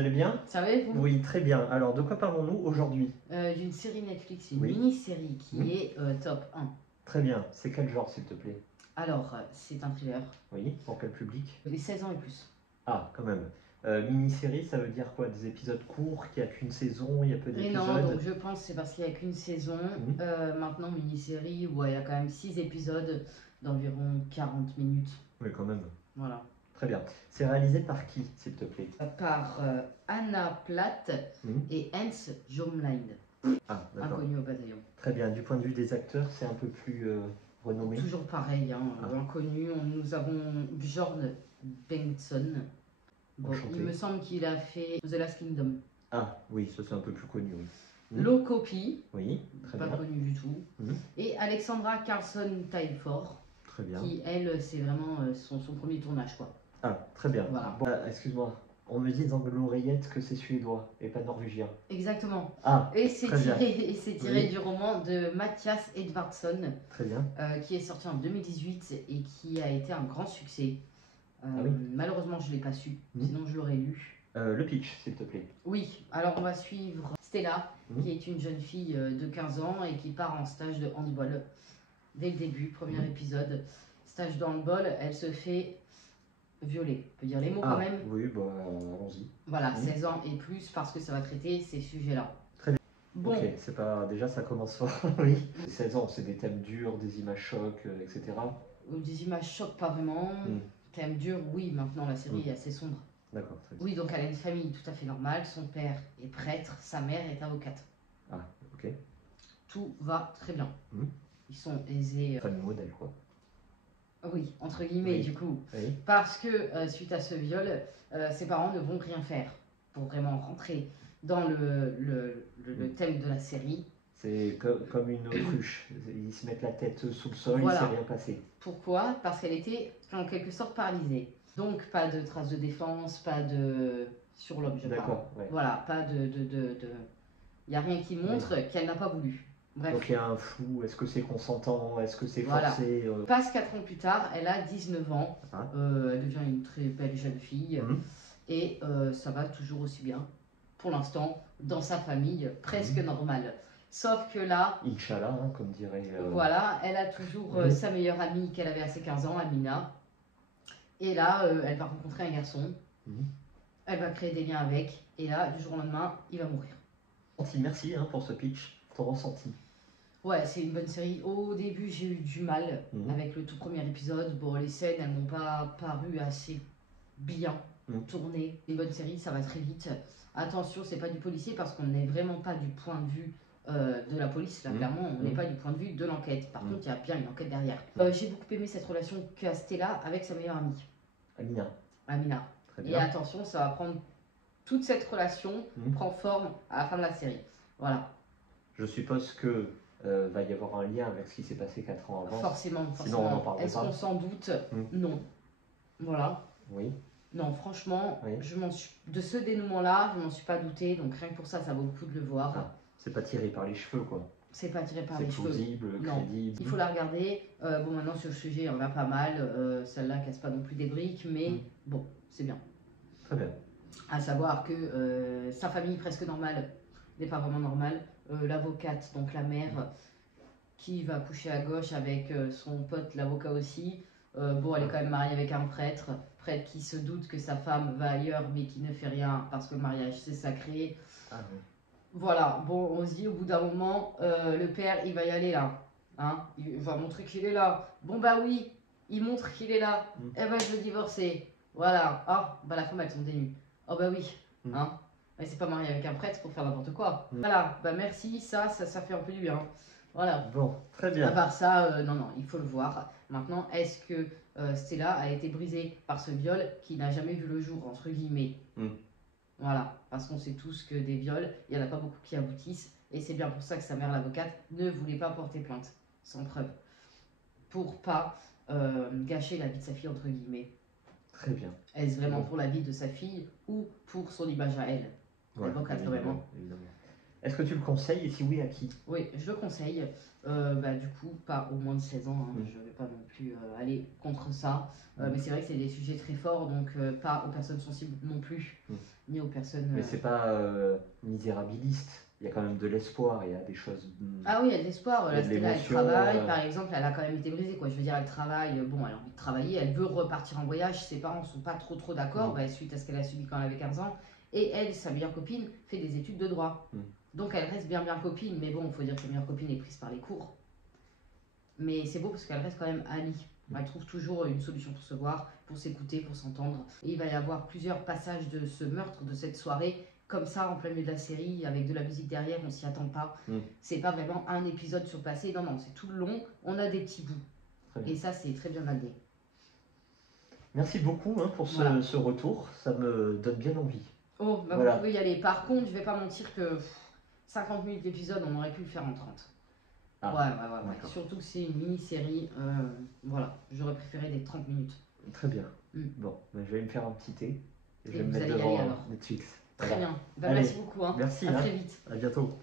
allez bien? Ça va et vous? Oui, très bien. Alors, de quoi parlons-nous aujourd'hui? D'une série Netflix, une Oui. mini-série qui est top 1. Très bien. C'est quel genre, s'il te plaît? Alors, c'est un thriller, Oui, pour quel public? les 16 ans et plus. Ah, quand même. Mini-série, ça veut dire quoi? Des épisodes courts, qu'il n'y a qu'une saison, il y a peu Et non, d'épisodes? donc je pense que c'est parce qu'il n'y a qu'une saison. Mhm. Maintenant, mini-série, ouais, il y a quand même 6 épisodes d'environ 40 minutes. Oui, quand même. Voilà. Très bien. C'est réalisé par qui, s'il te plaît? Par Anna Platt Mhm. et Hans Jomland, Ah, d'accord. inconnu au bataillon. Très bien. Du point de vue des acteurs, c'est un peu plus renommé? Toujours pareil, hein, Ah. inconnu. Nous avons Bjorn Bengtsson. Bon, Enchanté. il me semble qu'il a fait The Last Kingdom. Ah, oui, ça c'est un peu plus connu, oui. Mhm. Locopi, Oui, très pas bien. connu du tout. Mhm. Et Alexandra Carlson Tailford, Très bien. qui elle, c'est vraiment son premier tournage, quoi. Ah, très bien. Voilà. Bon, excuse-moi, on me dit dans l'oreillette que c'est suédois et pas norvégien. Exactement. Ah, Et c'est très bien. tiré Oui. du roman de Mattias Edvardsson, Très bien. qui est sorti en 2018 et qui a été un grand succès. Oui. Malheureusement, je ne l'ai pas su, Mhm. sinon je l'aurais lu. Le pitch, s'il te plaît. Oui, alors on va suivre Stella, Mhm. qui est une jeune fille de 15 ans et qui part en stage de handball. Dès le début, premier Mhm. épisode, stage de handball, elle se fait violer. On peut dire les mots Ah, quand même. oui, bah, allons-y. Voilà, Mhm. 16 ans et plus, parce que ça va traiter ces sujets-là. Très bien. Bon, Ok, c'est pas... Déjà, ça commence fort, oui. 16 ans, c'est des thèmes durs, des images chocs, etc. des images choquent pas vraiment. Mhm. Thème dur, oui, maintenant la série est assez sombre. D'accord, très bien. Oui, donc elle a une famille tout à fait normale. Son père est prêtre, sa mère est avocate. Ah, ok. Tout va très bien. Mhm. Ils sont aisés. Famille modèle, quoi. Oui, entre guillemets, Oui. du coup. Oui. Parce que suite à ce viol, ses parents ne vont rien faire pour vraiment rentrer dans le thème de la série. C'est comme une autruche. Ils se mettent la tête sous le sol, Voilà. il ne s'est rien passé. Pourquoi? Parce qu'elle était en quelque sorte paralysée. Donc pas de traces de défense, pas de... sur l'homme, je parle. D'accord, ouais. Voilà, pas de... Il n'y a rien qui montre qu'elle n'a pas voulu. Bref. Donc il y a un flou, est-ce que c'est consentant, est-ce que c'est Voilà. forcé Passe 4 ans plus tard, elle a 19 ans, Ah. elle devient une très belle jeune fille, Mhm. et ça va toujours aussi bien, pour l'instant, dans sa famille, presque normale. Sauf que là, Inch'Allah, hein, comme dirait... voilà, elle a toujours sa meilleure amie qu'elle avait à ses 15 ans, Amina. Et là, elle va rencontrer un garçon, Mhm. elle va créer des liens avec, et là, du jour au lendemain, il va mourir. Merci hein, pour ce pitch, ton ressenti. Ouais, c'est une bonne série. Au début, j'ai eu du mal avec le tout premier épisode. Bon, les scènes, elles m'ont pas paru assez bien tournées. Une bonne série, ça va très vite. Attention, c'est pas du policier parce qu'on n'est vraiment pas du point de vue de la police. Là, clairement, on n'est pas du point de vue de l'enquête. Par contre, il y a bien une enquête derrière. J'ai beaucoup aimé cette relation qu'a Stella avec sa meilleure amie. Amina. Très bien. Et attention, ça va prendre... Toute cette relation prend forme à la fin de la série. Voilà. Je suppose que va y avoir un lien avec ce qui s'est passé 4 ans avant. Forcément. Sinon, on n'en parlerait pas. Est-ce qu'on s'en doute? Non. Voilà. Oui. Non, franchement, Oui. de ce dénouement-là, je m'en suis pas douté. Donc rien que pour ça, ça vaut le coup de le voir. Ah, c'est pas tiré par les cheveux, quoi. C'est pas tiré par les cheveux. C'est plausible, non. crédible. Il faut la regarder. Bon, maintenant, sur le sujet, il y en a pas mal. Celle-là casse pas non plus des briques, mais bon, c'est bien. Très bien. À savoir que sa famille presque normale n'est pas vraiment normale. L'avocate, donc la mère, qui va coucher à gauche avec son pote l'avocat aussi. Bon, elle est quand même mariée avec un prêtre qui se doute que sa femme va ailleurs mais qui ne fait rien parce que le mariage c'est sacré. Ah, oui. Voilà, bon, on se dit au bout d'un moment, le père il va y aller là. Hein, il va montrer qu'il est là. Bon bah oui, il montre qu'il est là. Eh ben je veux divorcer. Voilà, ah, bah la femme elle tombe des nues. Oh bah oui, hein. Elle s'est pas mariée avec un prêtre pour faire n'importe quoi. Voilà, bah merci, ça fait un peu du bien. Voilà. Bon, très bien. À part ça, non, il faut le voir. Maintenant, est-ce que Stella a été brisée par ce viol qui n'a jamais vu le jour, entre guillemets? Voilà, parce qu'on sait tous que des viols, il n'y en a pas beaucoup qui aboutissent. Et c'est bien pour ça que sa mère, l'avocate, ne voulait pas porter plainte, sans preuve. Pour pas gâcher la vie de sa fille, entre guillemets. Très bien. Est-ce vraiment pour la vie de sa fille ou pour son image à elle? L'avocate, vraiment. Évidemment. Est-ce que tu le conseilles et si oui, à qui? Oui, je le conseille. Du coup, pas au moins de 16 ans. Hein. Je ne vais pas non plus aller contre ça. Mais c'est vrai que c'est des sujets très forts, donc pas aux personnes sensibles non plus. ni aux personnes. Mais c'est pas misérabiliste. Il y a quand même de l'espoir, il y a des choses. Ah oui, il y a de l'espoir. Il y a Là, de Stella, elle l'émotion, travaille, par exemple, elle a quand même été brisée, quoi. Je veux dire, elle travaille, bon, elle a envie de travailler, elle veut repartir en voyage, ses parents sont pas trop d'accord, suite à ce qu'elle a subi quand elle avait 15 ans. Et elle, sa meilleure copine, fait des études de droit. Donc elle reste bien copine, mais bon, il faut dire que la meilleure copine est prise par les cours. Mais c'est beau parce qu'elle reste quand même amie. Elle trouve toujours une solution pour se voir, pour s'écouter, pour s'entendre. Et il va y avoir plusieurs passages de ce meurtre, de cette soirée, comme ça, en plein milieu de la série, avec de la musique derrière, on s'y attend pas. C'est pas vraiment un épisode surpassé, non, c'est tout le long, on a des petits bouts. Et ça, c'est très bien amené. Merci beaucoup pour ce retour, ça me donne bien envie. Oh, bah voilà. Vous pouvez y aller. Par contre, je vais pas mentir que 50 minutes d'épisode, on aurait pu le faire en 30. Ah, ouais. Surtout que c'est une mini-série. Voilà, j'aurais préféré des 30 minutes. Très bien. Bon, bah, je vais me faire un petit thé et je vais me mettre devant Netflix. Très bien. Bah, merci beaucoup. Merci. À très vite. À bientôt.